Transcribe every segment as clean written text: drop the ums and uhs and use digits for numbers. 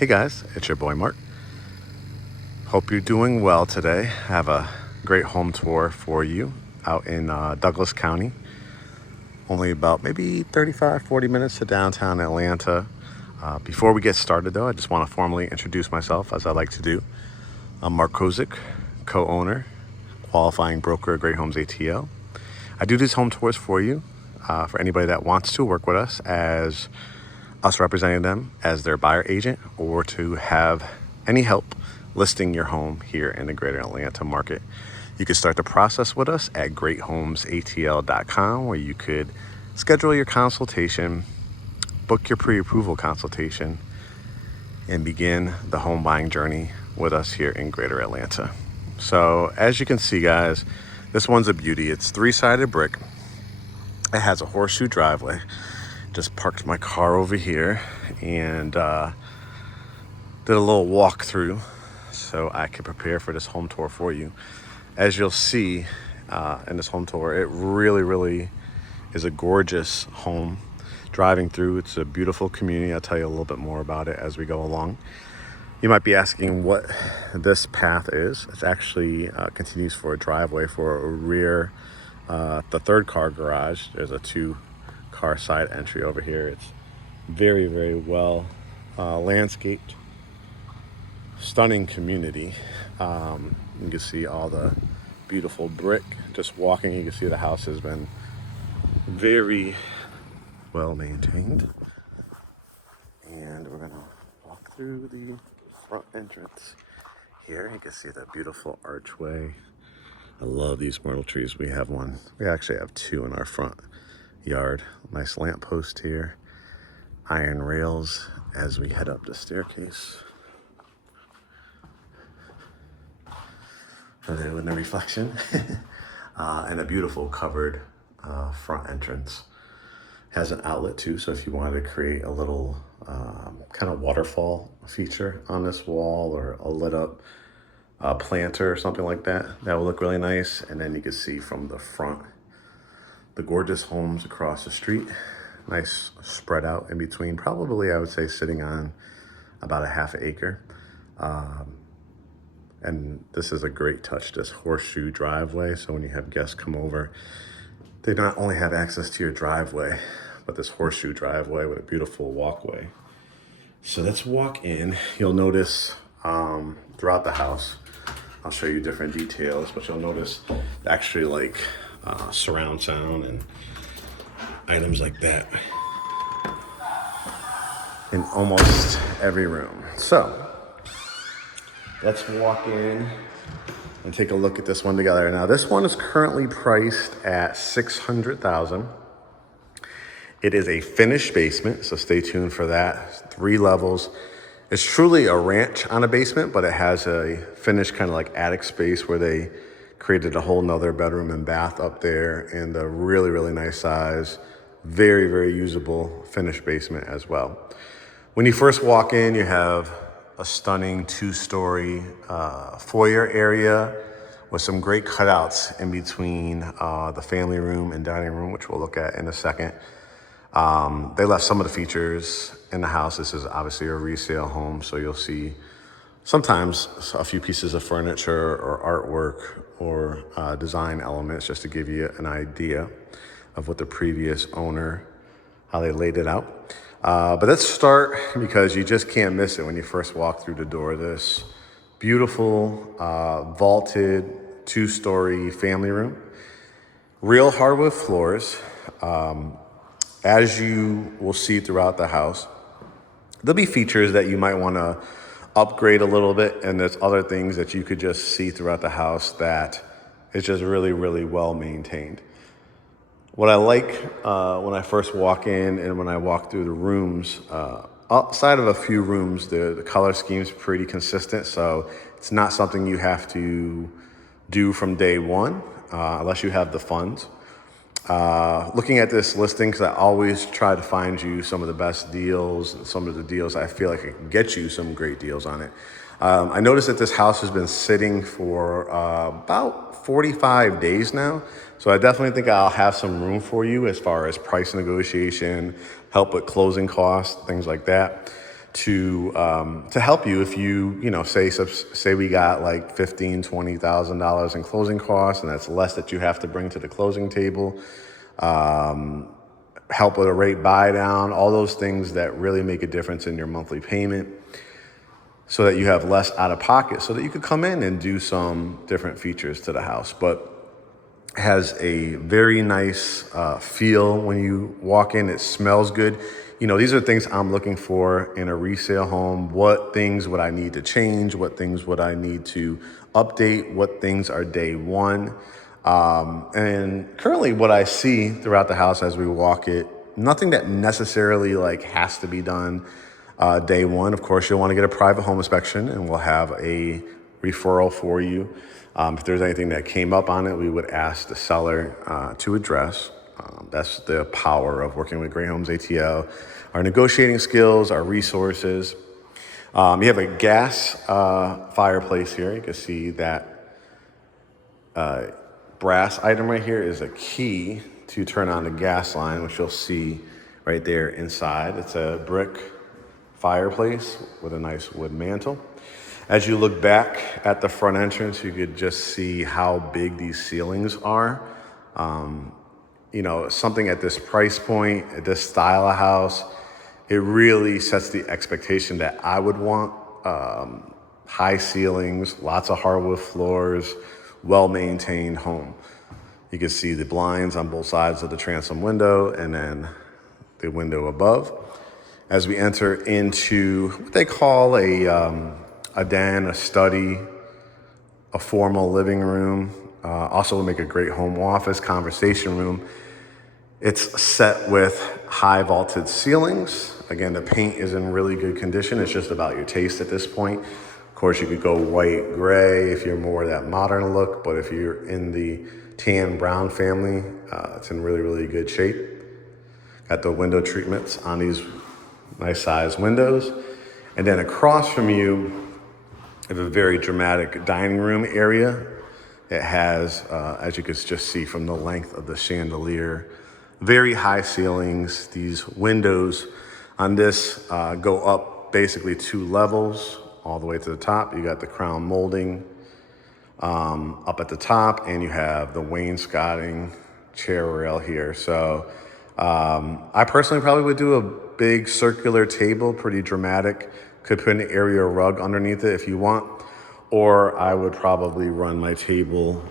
Hey guys, it's your boy Mark. Hope you're doing well today. I have a great home tour for you out in Douglas County. Only about maybe 35-40 minutes to downtown Atlanta. Before we get started though, I just want to formally introduce myself as I like to do. I'm Mark Kozik, co-owner, qualifying broker at GreatHomesATL. I do these home tours for you, for anybody that wants to work with us as us representing them as their buyer agent or to have any help listing your home here in the greater Atlanta market. You can start the process with us at GreatHomesATL.com, where you could schedule your consultation, book your pre-approval consultation, and begin the home buying journey with us here in greater Atlanta. So as you can see, guys, this one's a beauty. It's 3-sided brick. It has a horseshoe driveway. Just parked my car over here and did a little walkthrough so I could prepare for this home tour for you. As you'll see in this home tour, it really is a gorgeous home. Driving through, it's a beautiful community. I'll tell you a little bit more about it as we go along. You might be asking what this path is. It actually continues for a driveway for a rear, the third car garage. There's a 2-car side entry over here. It's very well landscaped, stunning community. You can see all the beautiful brick. Just walking, you can see the house has been very well maintained. And we're gonna walk through the front entrance here. You can see that beautiful archway. I love these myrtle trees. We actually have 2 in our front yard. Nice lamppost here. Iron rails as we head up the staircase. There with the reflection. And a beautiful covered front entrance. Has an outlet too, so if you wanted to create a little kind of waterfall feature on this wall or a lit up planter or something like that, that would look really nice. And then you can see from the front the gorgeous homes across the street. Nice spread out in between, probably I would say sitting on about a half acre. And this is a great touch, this horseshoe driveway. So when you have guests come over, they not only have access to your driveway, but this horseshoe driveway with a beautiful walkway. So let's walk in. You'll notice throughout the house, I'll show you different details, but you'll notice actually like surround sound and items like that in almost every room. So let's walk in and take a look at this one together. Now, this one is currently priced at $600,000. It is a finished basement, so stay tuned for that. 3 levels. It's truly a ranch on a basement, but it has a finished kind of like attic space where they created a whole nother bedroom and bath up there in the really nice size. Very usable finished basement as well. When you first walk in, you have a stunning 2-story foyer area with some great cutouts in between the family room and dining room, which we'll look at in a second. They left some of the features in the house. This is obviously a resale home, so you'll see sometimes a few pieces of furniture or artwork or design elements just to give you an idea of what the previous owner, how they laid it out. But let's start, because you just can't miss it when you first walk through the door. This beautiful vaulted 2-story family room, real hardwood floors. As you will see throughout the house, there'll be features that you might want to upgrade a little bit, and there's other things that you could just see throughout the house that is just really well maintained. What I like when I first walk in and when I walk through the rooms, outside of a few rooms, the color scheme is pretty consistent, so it's not something you have to do from day one unless you have the funds. Looking at this listing, because I always try to find you some of the best deals, some of the deals I feel like I can get you some great deals on it. I noticed that this house has been sitting for about 45 days now. So I definitely think I'll have some room for you as far as price negotiation, help with closing costs, things like that. to help you if say we got like $15,000-$20,000 in closing costs, and that's less that you have to bring to the closing table. Help with a rate buy down, all those things that really make a difference in your monthly payment, so that you have less out of pocket, so that you could come in and do some different features to the house. But it has a very nice feel when you walk in. It smells good. These are things I'm looking for in a resale home. What things would I need to change? What things would I need to update? What things are day one? And currently what I see throughout the house as we walk it, nothing that necessarily like has to be done day one. Of course, you'll want to get a private home inspection, and we'll have a referral for you. If there's anything that came up on it, we would ask the seller to address. That's the power of working with GreatHomesATL, our negotiating skills, our resources. You have a gas fireplace here. You can see that brass item right here is a key to turn on the gas line, which you'll see right there inside. It's a brick fireplace with a nice wood mantle. As you look back at the front entrance, you could just see how big these ceilings are. Something at this price point, at this style of house, it really sets the expectation that I would want. High ceilings, lots of hardwood floors, well-maintained home. You can see the blinds on both sides of the transom window and then the window above. As we enter into what they call a den, a study, a formal living room, also will make a great home office, conversation room. It's set with high vaulted ceilings. Again, the paint is in really good condition. It's just about your taste at this point. Of course, you could go white, gray if you're more that modern look, but if you're in the tan brown family, it's in really, really good shape. Got the window treatments on these nice sized windows. And then across from you, you have a very dramatic dining room area. It has, as you can just see from the length of the chandelier, very high ceilings. These windows on this go up basically 2 levels all the way to the top. You got the crown molding up at the top, and you have the wainscoting chair rail here. So I personally probably would do a big circular table, pretty dramatic. Could put an area rug underneath it if you want, or I would probably run my table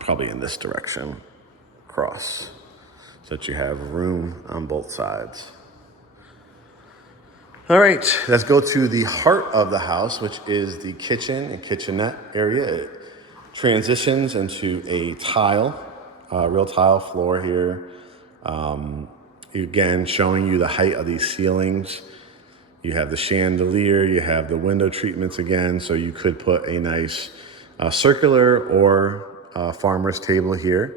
probably in this direction, across, so that you have room on both sides. All right, let's go to the heart of the house, which is the kitchen and kitchenette area. It transitions into a real tile floor here. Again, showing you the height of these ceilings. You have the chandelier, you have the window treatments again, so you could put a nice circular or farmer's table here.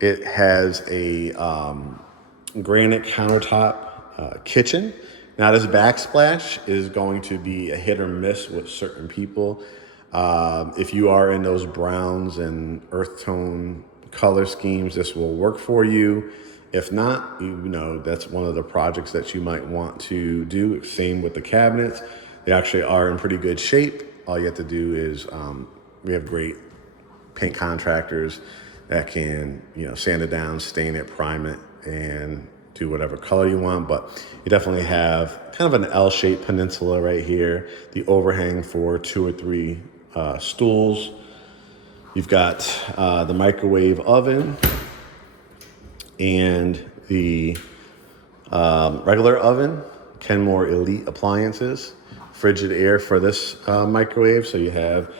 It has a granite countertop kitchen. Now, this backsplash is going to be a hit or miss with certain people. If you are in those browns and earth tone color schemes, this will work for you. If not, that's one of the projects that you might want to do. Same with the cabinets. They actually are in pretty good shape. All you have to do is, we have great paint contractors that can, sand it down, stain it, prime it, and do whatever color you want. But you definitely have kind of an L-shaped peninsula right here, the overhang for 2 or 3 stools. You've got the microwave oven and the regular oven. Kenmore Elite appliances, frigid air for this microwave. So you have,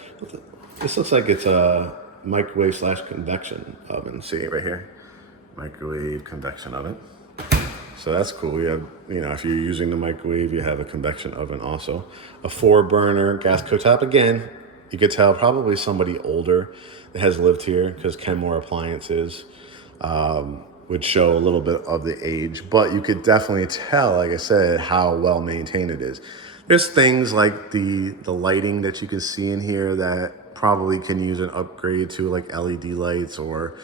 this looks like it's a microwave / convection oven. See it right here, microwave convection oven. So that's cool. We have, if you're using the microwave, you have a convection oven also. A 4-burner gas cooktop. Again, you could tell probably somebody older that has lived here, because Kenmore appliances would show a little bit of the age, but you could definitely tell, like I said, how well maintained it is. There's things like the lighting that you can see in here that probably can use an upgrade to like LED lights or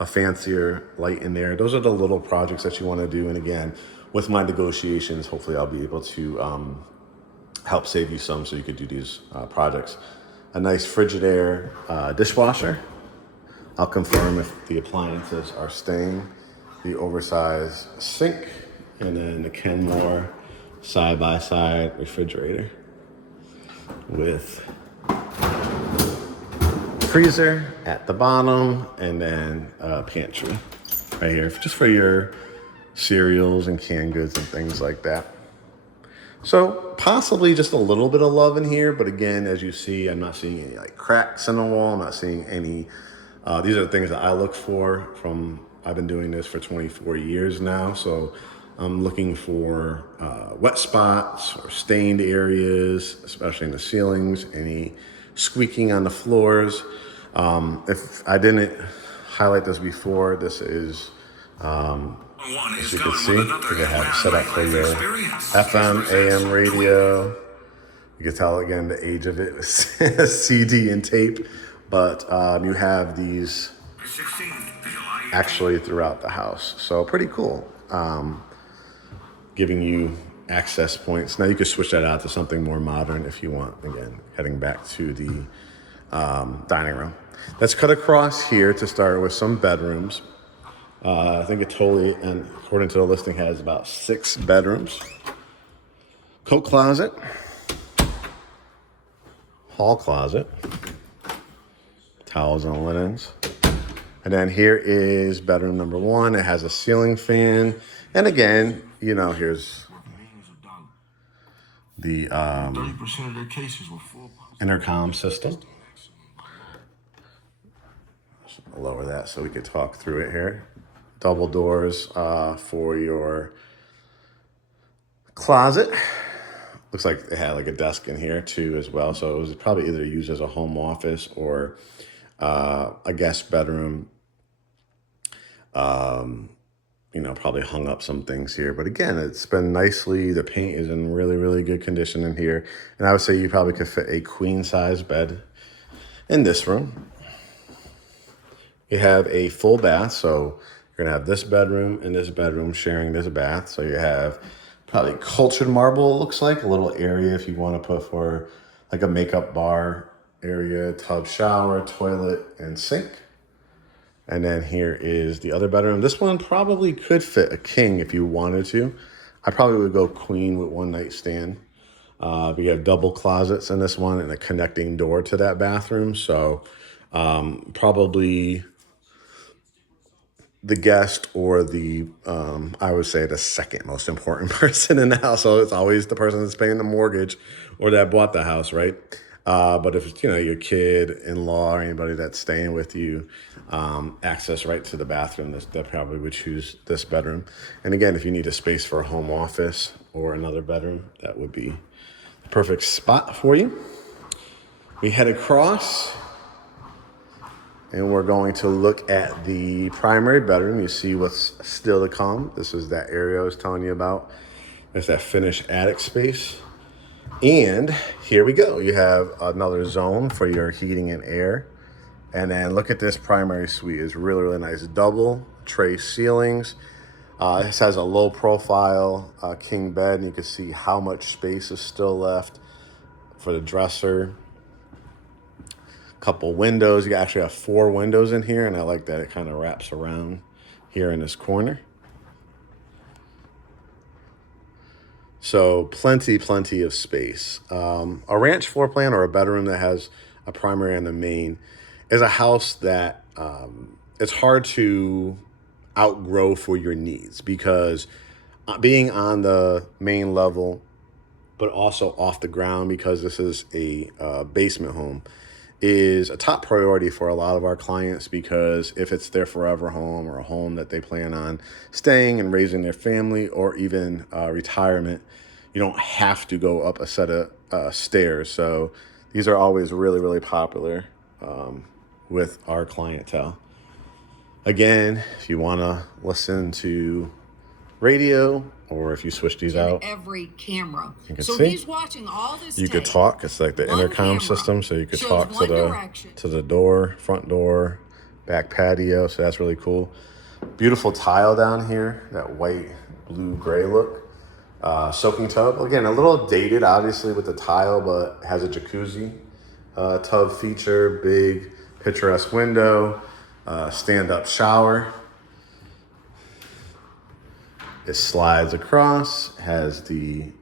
a fancier light in there. Those are the little projects that you want to do. And again, with my negotiations, hopefully I'll be able to help save you some so you could do these projects. A nice Frigidaire dishwasher. I'll confirm if the appliances are staying. The oversized sink, and then the Kenmore side-by-side refrigerator with freezer at the bottom, and then pantry right here, just for your cereals and canned goods and things like that. So possibly just a little bit of love in here, but again, as you see, I'm not seeing any like cracks in the wall. I'm not seeing any, these are the things that I look for from, I've been doing this for 24 years now. So I'm looking for wet spots or stained areas, especially in the ceilings, any squeaking on the floors. If I didn't highlight this before, this is, as you can see, you can have it set up for your FM, AM radio. You can tell again the age of it, CD and tape, but you have these actually throughout the house. So pretty cool. Giving you access points. Now you can switch that out to something more modern if you want. Again, heading back to the dining room. Let's cut across here to start with some bedrooms. I think it totally, and according to the listing, has about 6 bedrooms. Coat closet. Hall closet. Towels and linens. And then here is bedroom number 1. It has a ceiling fan. And again, you know, here's the 30% of their cases were full intercom system. I'll lower that so we could talk through it here. Double doors for your closet. Looks like it had like a desk in here too as well. So it was probably either used as a home office or a guest bedroom. You know, probably hung up some things here. But again, it's been nicely, the paint is in really, really good condition in here. And I would say you probably could fit a queen size bed in this room. You have a full bath, so you're gonna have this bedroom and this bedroom sharing this bath. So you have probably cultured marble, it looks like, a little area if you wanna put for like a makeup bar area, tub, shower, toilet, and sink. And then here is the other bedroom. This one probably could fit a king if you wanted to. I probably would go queen with one nightstand. We have double closets in this one and a connecting door to that bathroom. So probably the guest or the, I would say the second most important person in the house. So it's always the person that's paying the mortgage or that bought the house, right? But if it's, you know, your kid, in-law, or anybody that's staying with you, access right to the bathroom, that probably would choose this bedroom. And again, if you need a space for a home office or another bedroom, that would be the perfect spot for you. We head across and we're going to look at the primary bedroom. You see what's still to come. This is that area I was telling you about. It's that finished attic space. And here we go. You have another zone for your heating and air. And then look at this primary suite. It's really, really nice. Double tray ceilings. This has a low profile king bed. And you can see how much space is still left for the dresser. Couple windows. You actually have 4 windows in here. And I like that it kind of wraps around here in this corner. So plenty of space. A ranch floor plan or a bedroom that has a primary and a main is a house that it's hard to outgrow for your needs, because being on the main level, but also off the ground, because this is a basement home, is a top priority for a lot of our clients, because if it's their forever home or a home that they plan on staying and raising their family, or even retirement, you don't have to go up a set of stairs. So these are always really, really popular with our clientele. Again, if you want to listen to radio, or if you switch these out, every camera. You can so see. He's watching all this. You could talk. It's like the intercom system, so you could talk to the door, front door, back patio. So that's really cool. Beautiful tile down here. That white blue-gray look. Soaking tub, again, a little dated, obviously, with the tile, but has a jacuzzi tub feature, big picturesque window, stand-up shower. It slides across, has the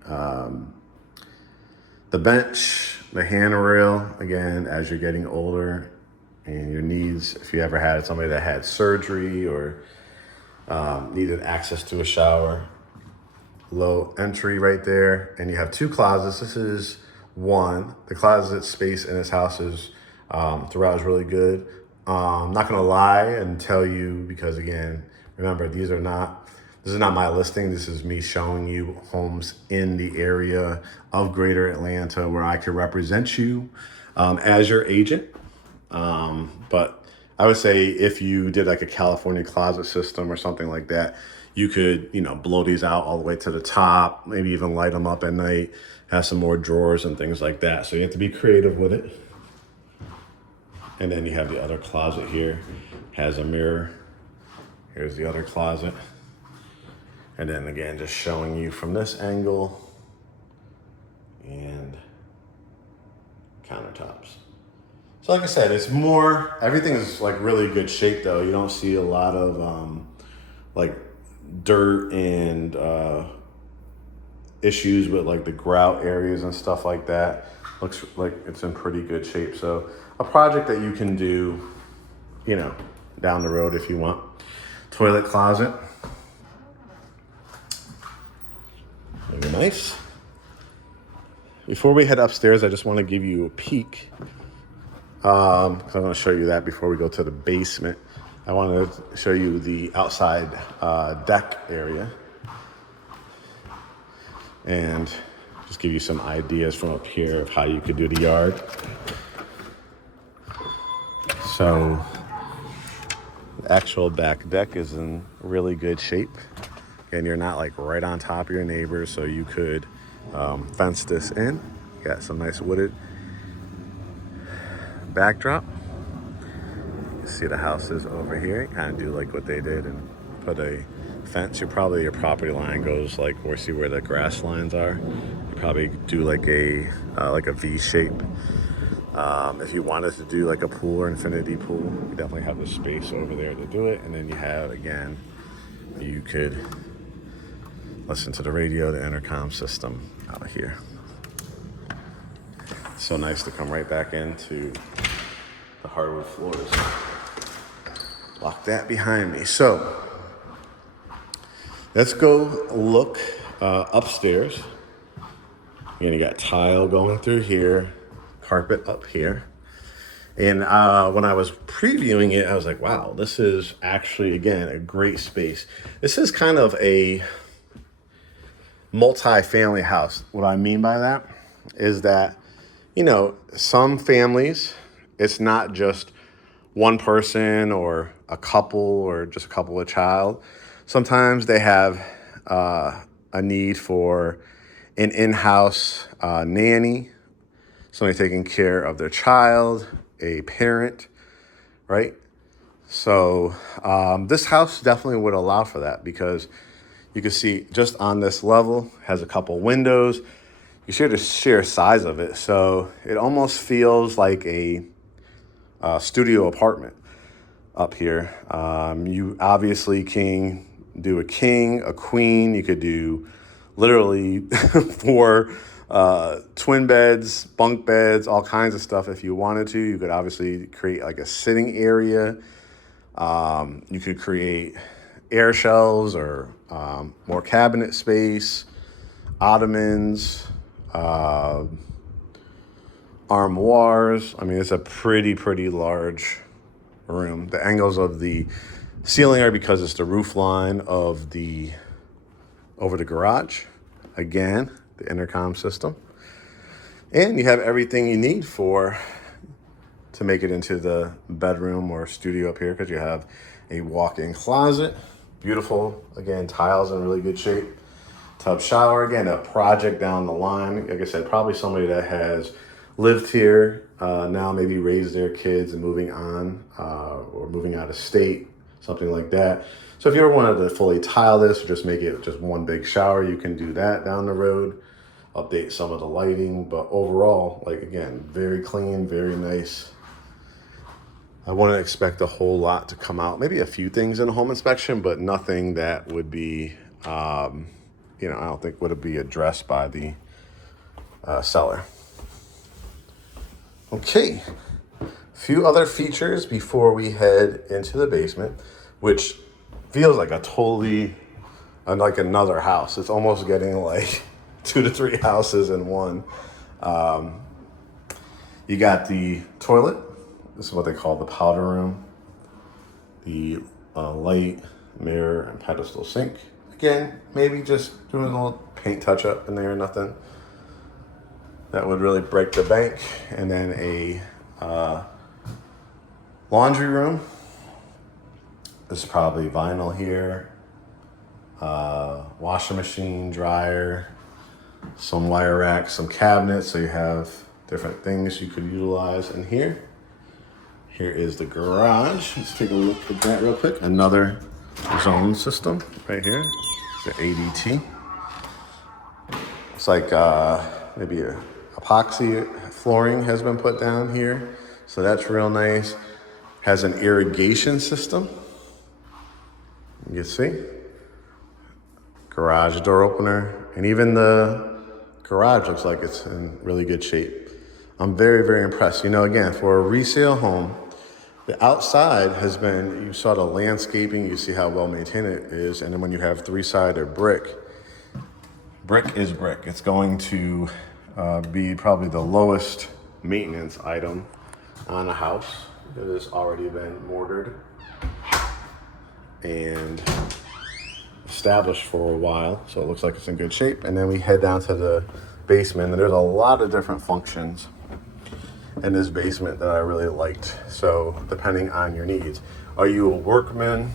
bench, the handrail, again, as you're getting older and your needs, if you ever had somebody that had surgery or needed access to a shower. Low entry right there, and you have 2 closets. This is one. The closet space in this house is throughout is really good. I'm not gonna lie and tell you, because again, remember, this is not my listing. This is me showing you homes in the area of Greater Atlanta where I could represent you as your agent. But I would say if you did like a California closet system or something like that, you could, blow these out all the way to the top, maybe even light them up at night, have some more drawers and things like that. So you have to be creative with it. And then you have the other closet here, has a mirror. Here's the other closet. And then again, just showing you from this angle and countertops. So like I said, it's more, everything is like really good shape though. You don't see a lot of like dirt and issues with like the grout areas and stuff like that. Looks like it's in pretty good shape. So a project that you can do, down the road if you want. Toilet closet. Very nice. Before we head upstairs, I just want to give you a peek. Because I want to show you that before we go to the basement. I want to show you the outside deck area and just give you some ideas from up here of how you could do the yard. So the actual back deck is in really good shape. And you're not like right on top of your neighbors, so you could fence this in. Got some nice wooded backdrop. You see the houses over here. Kind of do like what they did and put a fence. Your property line goes like where the grass lines are. You probably do like a V shape. If you wanted to do like a pool or infinity pool, you definitely have the space over there to do it. And then you have, again, you could listen to the radio, the intercom system out here. So nice to come right back into the hardwood floors. Lock that behind me. So let's go look upstairs. Again, you got tile going through here, carpet up here. And when I was previewing it, I was like, wow, this is actually, again, a great space. This is kind of a multi-family house. What I mean by that is that, some families, it's not just one person or a couple or just a couple of child. Sometimes they have a need for an in-house nanny, somebody taking care of their child, a parent, right? So this house definitely would allow for that, because you can see just on this level, has a couple windows. You see the sheer size of it. So it almost feels like a studio apartment up here. You obviously can do a king, a queen. You could do literally 4 twin beds, bunk beds, all kinds of stuff if you wanted to. You could obviously create like a sitting area. You could create air shelves or more cabinet space, ottomans, armoires. I mean, it's a pretty large room. The angles of the ceiling are because it's the roof line of over the garage. Again, the intercom system. And you have everything you need to make it into the bedroom or studio up here, because you have a walk-in closet. Beautiful, again, tiles in really good shape. Tub shower, again, a project down the line. Like I said, probably somebody that has lived here, now maybe raised their kids and moving on, or moving out of state. something like that. So if you ever wanted to fully tile this or just make it just one big shower, you can do that down the road, update some of the lighting. But overall, like again, very clean, very nice. I wouldn't expect a whole lot to come out. Maybe a few things in a home inspection, but nothing that would be, I don't think would be addressed by the seller. Okay, a few other features before we head into the basement, which feels like like another house. It's almost getting like 2 to 3 houses in one. You got the toilet. This is what they call the powder room. The light, mirror, and pedestal sink. Again, maybe just doing a little paint touch up in there, nothing that would really break the bank. And then a laundry room. This is probably vinyl here. Washing machine, dryer, some wire racks, some cabinets, so you have different things you could utilize in here. Here is the garage. Let's take a look at that real quick. Another zone system right here. It's the ADT. It's like maybe a epoxy flooring has been put down here, so that's real nice. Has an irrigation system. You can see. Garage door opener, and even the garage looks like it's in really good shape. I'm very, very impressed. Again, for a resale home, the outside has been, you saw the landscaping, you see how well maintained it is, and then when you have 3-sided brick is brick. It's going to be probably the lowest maintenance item on a house. It has already been mortared and established for a while, so it looks like it's in good shape. And then we head down to the basement, and there's a lot of different functions in this basement that I really liked. So depending on your needs, are you a workwoman,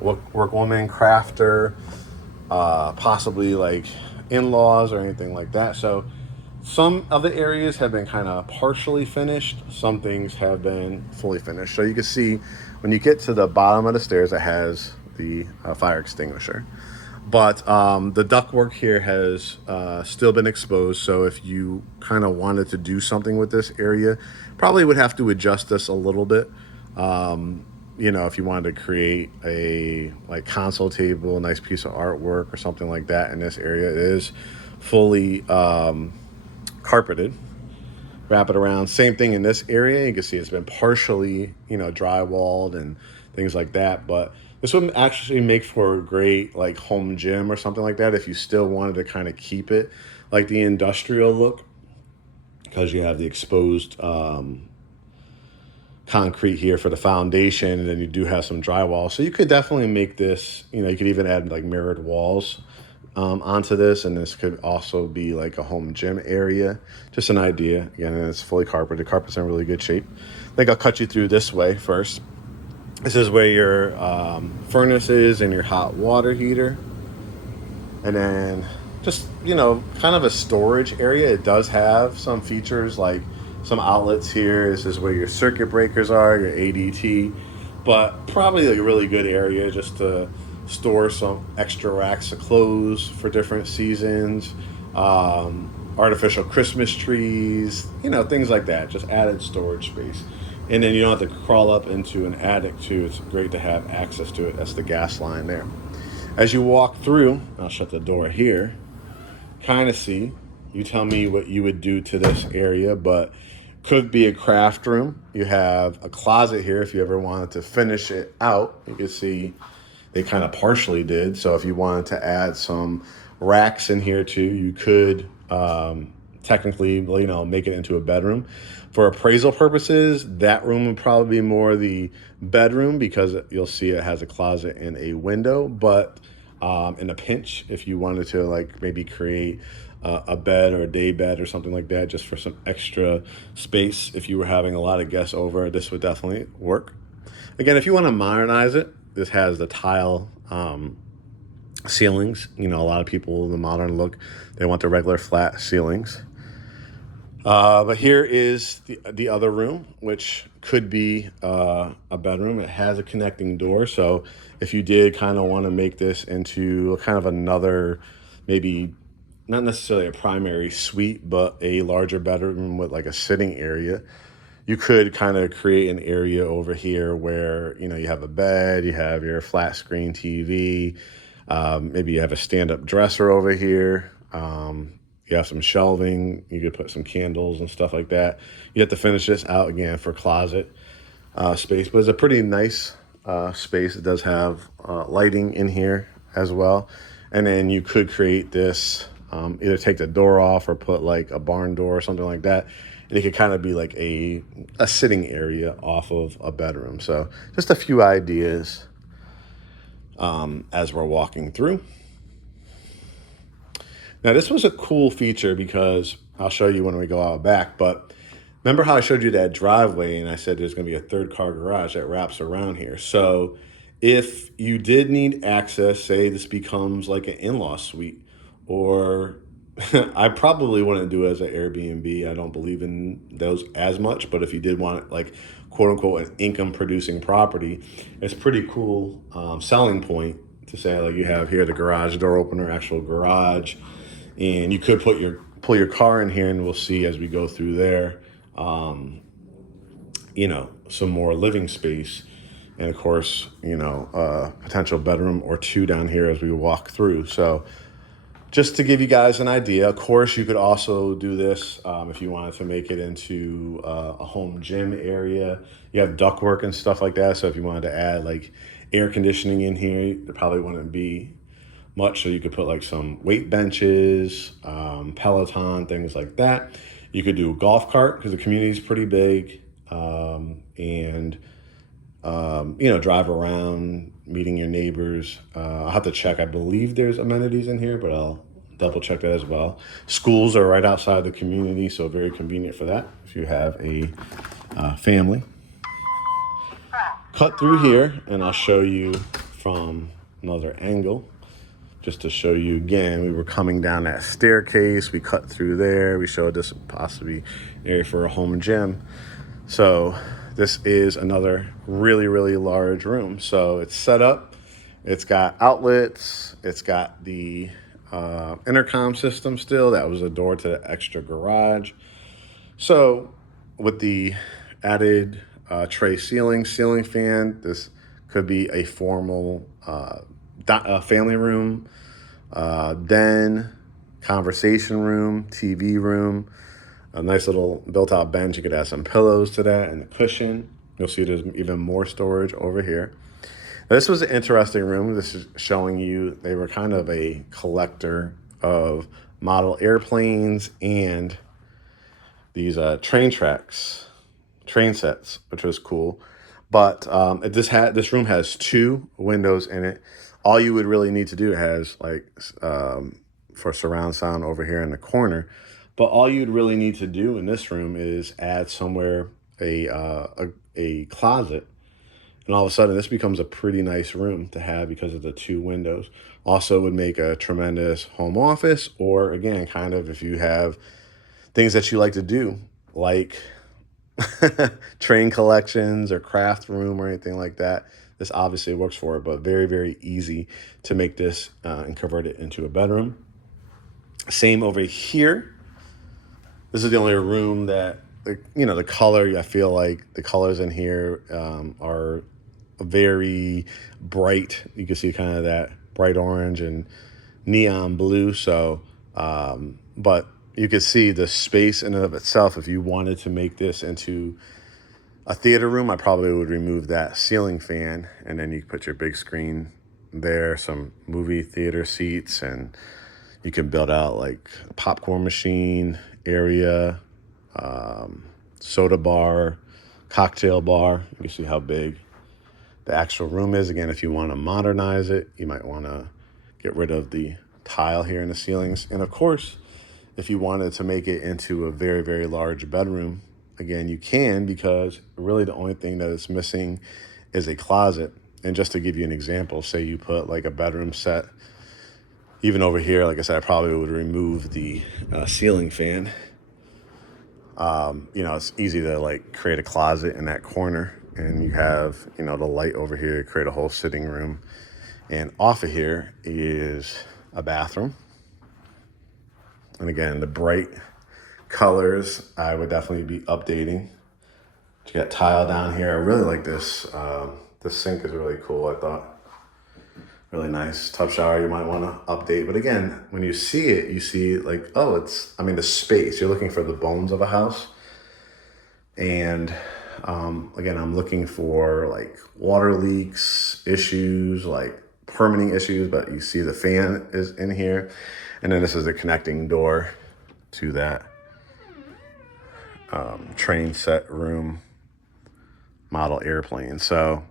crafter, possibly like in-laws or anything like that? So some of the areas have been kind of partially finished, some things have been fully finished. So you can see when you get to the bottom of the stairs, it has the fire extinguisher, but the ductwork here has still been exposed. So if you kind of wanted to do something with this area, probably would have to adjust this a little bit. If you wanted to create a console table, a nice piece of artwork or something like that in this area, it is fully carpeted. Wrap it around. Same thing in this area. You can see it's been partially, drywalled and things like that. But this would actually make for a great home gym or something like that if you still wanted to kind of keep it like the industrial look, because you have the exposed concrete here for the foundation, and then you do have some drywall. So you could definitely make this, you could even add mirrored walls onto this, and this could also be like a home gym area. Just an idea. Again, and it's fully carpeted. Carpet's in really good shape. I think I'll cut you through this way first. This is where your furnace is and your hot water heater. And then just, kind of a storage area. It does have some features like some outlets here. This is where your circuit breakers are, your ADT. But probably a really good area just to store some extra racks of clothes for different seasons. Artificial Christmas trees, things like that. Just added storage space. And then you don't have to crawl up into an attic too. It's great to have access to it. That's the gas line there. As you walk through, I'll shut the door here, kind of see, you tell me what you would do to this area, but could be a craft room. You have a closet here if you ever wanted to finish it out. You can see they kind of partially did. So if you wanted to add some racks in here too, you could technically, make it into a bedroom. For appraisal purposes, that room would probably be more the bedroom because you'll see it has a closet and a window. But in a pinch, if you wanted to maybe create a bed or a day bed or something like that, just for some extra space, if you were having a lot of guests over, this would definitely work. Again, if you want to modernize it, this has the tile ceilings. A lot of people in the modern look, they want the regular flat ceilings. But here is the other room, which could be a bedroom. It has a connecting door. So if you did kind of want to make this into kind of another, maybe not necessarily a primary suite, but a larger bedroom with like a sitting area, you could kind of create an area over here where, you know, you have a bed, you have your flat screen TV, maybe you have a stand-up dresser over here. You have some shelving. You could put some candles and stuff like that. You have to finish this out again for closet space, but it's a pretty nice space. It does have lighting in here as well. And then you could create this, either take the door off or put like a barn door or something like that. And it could kind of be like a sitting area off of a bedroom. So just a few ideas as we're walking through. Now, this was a cool feature because I'll show you when we go out back, but remember how I showed you that driveway and I said there's going to be a third car garage that wraps around here. So if you did need access, say this becomes like an in-law suite, or I probably wouldn't do it as an Airbnb. I don't believe in those as much, but if you did want like quote unquote an income producing property, it's pretty cool selling point to say like you have here the garage door opener, actual garage, and you could pull your car in here, and we'll see as we go through there, you know, some more living space, and of course, you know, potential bedroom or two down here as we walk through. So just to give you guys an idea, of course, you could also do this if you wanted to make it into a home gym area. You have ductwork and stuff like that. So if you wanted to add like air conditioning in here, there probably wouldn't be much. So you could put like some weight benches, Peloton, things like that. You could do a golf cart because the community is pretty big, and you know, drive around, meeting your neighbors. I'll have to check. I believe there's amenities in here, but I'll double check that as well. Schools are right outside the community, so very convenient for that if you have a family. Cut through here, and I'll show you from another angle. Just to show you again, we were coming down that staircase. We cut through there. We showed this possibly area for a home gym. So this is another really, really large room. So it's set up. It's got outlets. It's got the intercom system still. That was a door to the extra garage. So with the added tray ceiling fan, this could be a formal family room, den, conversation room, TV room, a nice little built-out bench. You could add some pillows to that and a cushion. You'll see there's even more storage over here. Now, this was an interesting room. This is showing you they were kind of a collector of model airplanes and these train sets, which was cool. But this room has two windows in it. All you would really need to do, it has like for surround sound over here in the corner. But all you'd really need to do in this room is add somewhere a closet, and all of a sudden this becomes a pretty nice room to have because of the two windows. Also would make a tremendous home office, or again, kind of if you have things that you like to do, like train collections or craft room or anything like that. This obviously works for it, but very, very easy to make this and convert it into a bedroom. Same over here. This is the only room that, you know, the color, I feel like the colors in here are very bright. You can see kind of that bright orange and neon blue. So, but you could see the space in and of itself. If you wanted to make this into a theater room, I probably would remove that ceiling fan, and then you put your big screen there, some movie theater seats, and you can build out like a popcorn machine area, soda bar, cocktail bar. You can see how big the actual room is. Again, if you want to modernize it, you might want to get rid of the tile here in the ceilings. And of course, if you wanted to make it into a very, very large bedroom, again, you can, because really the only thing that is missing is a closet. And just to give you an example, say you put like a bedroom set, even over here, like I said, I probably would remove the ceiling fan. You know, it's easy to like create a closet in that corner, and you have, you know, the light over here, create a whole sitting room. And off of here is a bathroom. And again, the bright colors, I would definitely be updating. You got tile down here. I really like this. This sink is really cool, I thought. Really nice. Tub shower you might want to update. But again, when you see it, you see like, oh, it's, I mean, the space. You're looking for the bones of a house. And again, I'm looking for like water leaks issues, like permitting issues, but you see the fan is in here. And then this is the connecting door to that train set room model airplane. So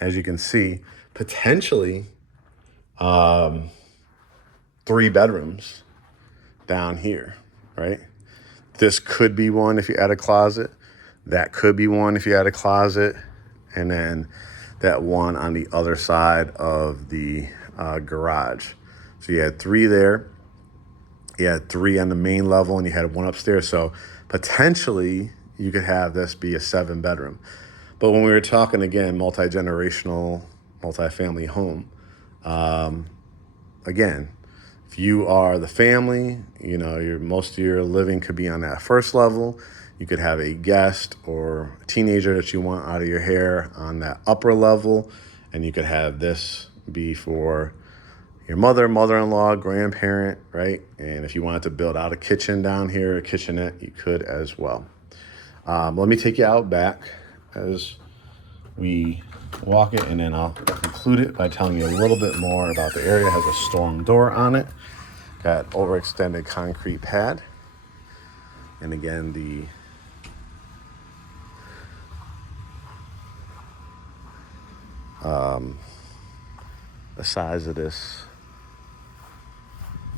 as you can see, potentially 3 bedrooms down here, right? This could be one if you add a closet. That could be one if you add a closet. And then that one on the other side of the garage. So you had 3 there. You had 3 on the main level, and you had 1 upstairs. So potentially you could have this be a 7-bedroom. But when we were talking, again, multi-generational, multi-family home, again, if you are the family, you know, most of your living could be on that first level. You could have a guest or a teenager that you want out of your hair on that upper level. And you could have this be for your mother, mother-in-law, grandparent, right? And if you wanted to build out a kitchen down here, a kitchenette, you could as well. Let me take you out back as we walk it, and then I'll conclude it by telling you a little bit more about the area. It has a storm door on it, got overextended concrete pad, and again the size of this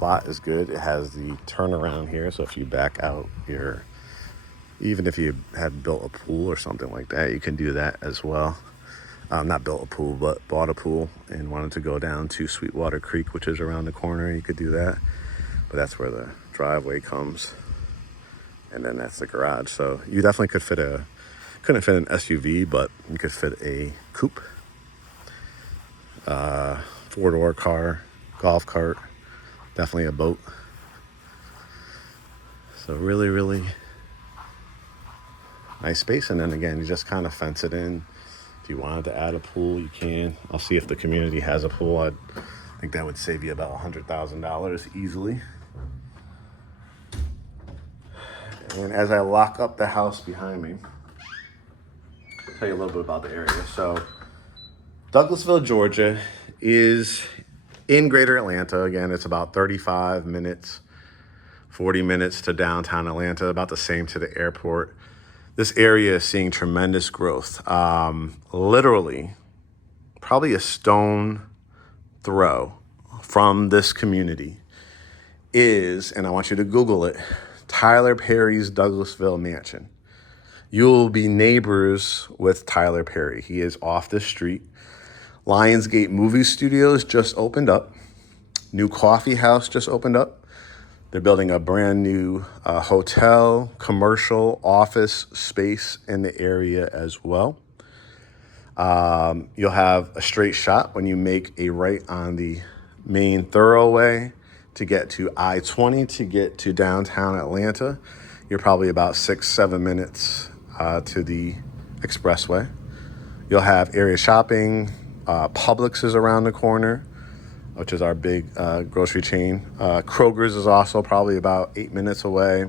lot is good. It has the turnaround here, so if you back out even if you had built a pool or something like that, you can do that as well. Not built a pool, but bought a pool and wanted to go down to Sweetwater Creek, which is around the corner. You could do that, but that's where the driveway comes, and then that's the garage. So you definitely couldn't fit an SUV, but you could fit a coupe, 4-door car, golf cart, definitely a boat. So really, really nice space. And then again, you just kind of fence it in. If you wanted to add a pool, you can. I'll see if the community has a pool. I think that would save you about $100,000 easily. And as I lock up the house behind me, I'll tell you a little bit about the area. So Douglasville, Georgia is in greater Atlanta. Again, it's about 35 minutes, 40 minutes to downtown Atlanta, about the same to the airport. This area is seeing tremendous growth. Literally, probably a stone throw from this community is, and I want you to Google it, Tyler Perry's Douglasville mansion. You'll be neighbors with Tyler Perry. He is off the street. Lionsgate Movie Studios just opened up. New coffee house just opened up. They're building a brand new hotel, commercial, office space in the area as well. You'll have a straight shot when you make a right on the main thoroughway to get to I-20 to get to downtown Atlanta. You're probably about 6-7 minutes to the expressway. You'll have area shopping. Publix is around the corner, which is our big grocery chain. Kroger's is also probably about 8 minutes away.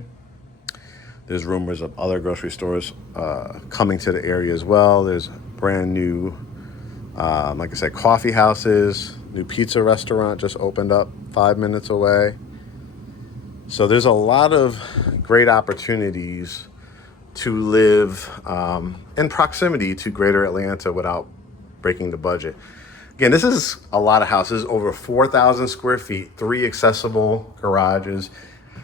There's rumors of other grocery stores coming to the area as well. There's brand new, like I said, coffee houses. New pizza restaurant just opened up 5 minutes away. So there's a lot of great opportunities to live in proximity to greater Atlanta without breaking the budget. Again, this is a lot of houses, over 4,000 square feet, 3 accessible garages,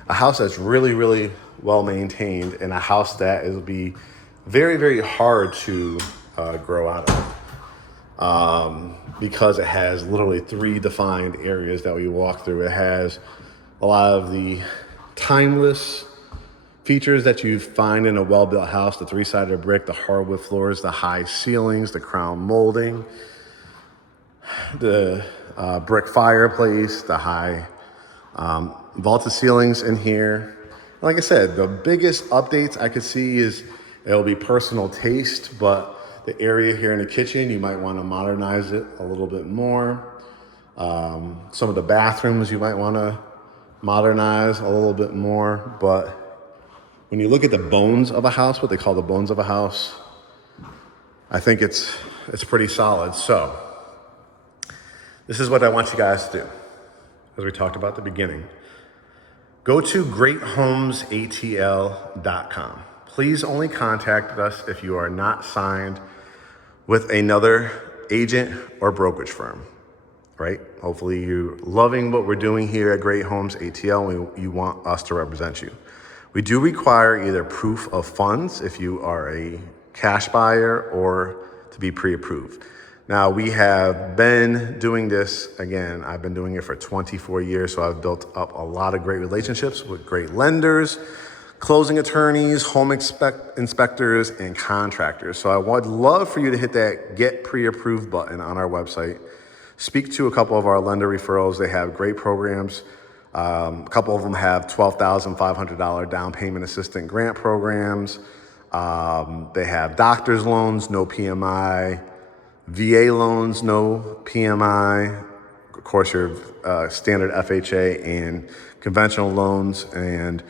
a house that's really, really well maintained, and a house that will be very, very hard to grow out of because it has literally 3 defined areas that we walk through. It has a lot of the timeless features that you find in a well-built house: the three-sided brick, the hardwood floors, the high ceilings, the crown molding, the brick fireplace, the high vaulted ceilings in here. Like I said, the biggest updates I could see is it'll be personal taste, but the area here in the kitchen, you might want to modernize it a little bit more. Some of the bathrooms you might want to modernize a little bit more. But when you look at the bones of a house, what they call the bones of a house, I think it's pretty solid. So this is what I want you guys to do, as we talked about at the beginning. Go to GreatHomesATL.com. Please only contact us if you are not signed with another agent or brokerage firm, right? Hopefully you're loving what we're doing here at Great Homes ATL and you want us to represent you. We do require either proof of funds if you are a cash buyer or to be pre-approved. Now, we have been doing this, again, I've been doing it for 24 years, so I've built up a lot of great relationships with great lenders, closing attorneys, home inspectors, and contractors. So I would love for you to hit that Get Pre-Approved button on our website. Speak to a couple of our lender referrals. They have great programs. A couple of them have $12,500 down payment assistant grant programs. They have doctor's loans, no PMI. VA loans, no PMI, of course your standard FHA and conventional loans, and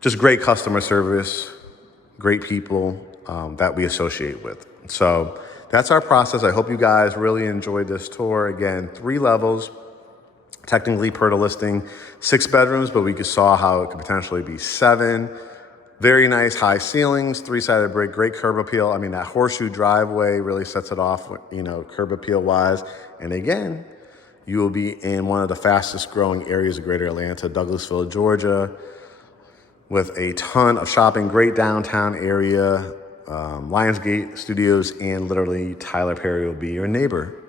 just great customer service, great people that we associate with. So that's our process. I hope you guys really enjoyed this tour. Again, 3 levels, technically per the listing, 6 bedrooms, but we saw how it could potentially be 7. Very nice high ceilings, 3-sided brick, great curb appeal. I mean, that horseshoe driveway really sets it off, you know, curb appeal wise. And again, you will be in one of the fastest growing areas of greater Atlanta, Douglasville, Georgia, with a ton of shopping, great downtown area, Lionsgate Studios, and literally Tyler Perry will be your neighbor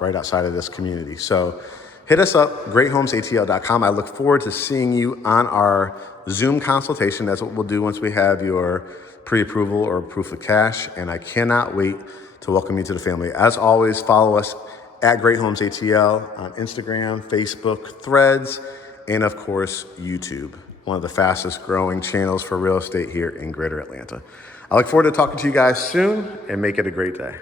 right outside of this community. So hit us up, GreatHomesATL.com. I look forward to seeing you on our Zoom consultation. That's what we'll do once we have your pre-approval or proof of cash. And I cannot wait to welcome you to the family. As always, follow us at GreatHomesATL on Instagram, Facebook, Threads, and of course, YouTube, one of the fastest growing channels for real estate here in Greater Atlanta. I look forward to talking to you guys soon, and make it a great day.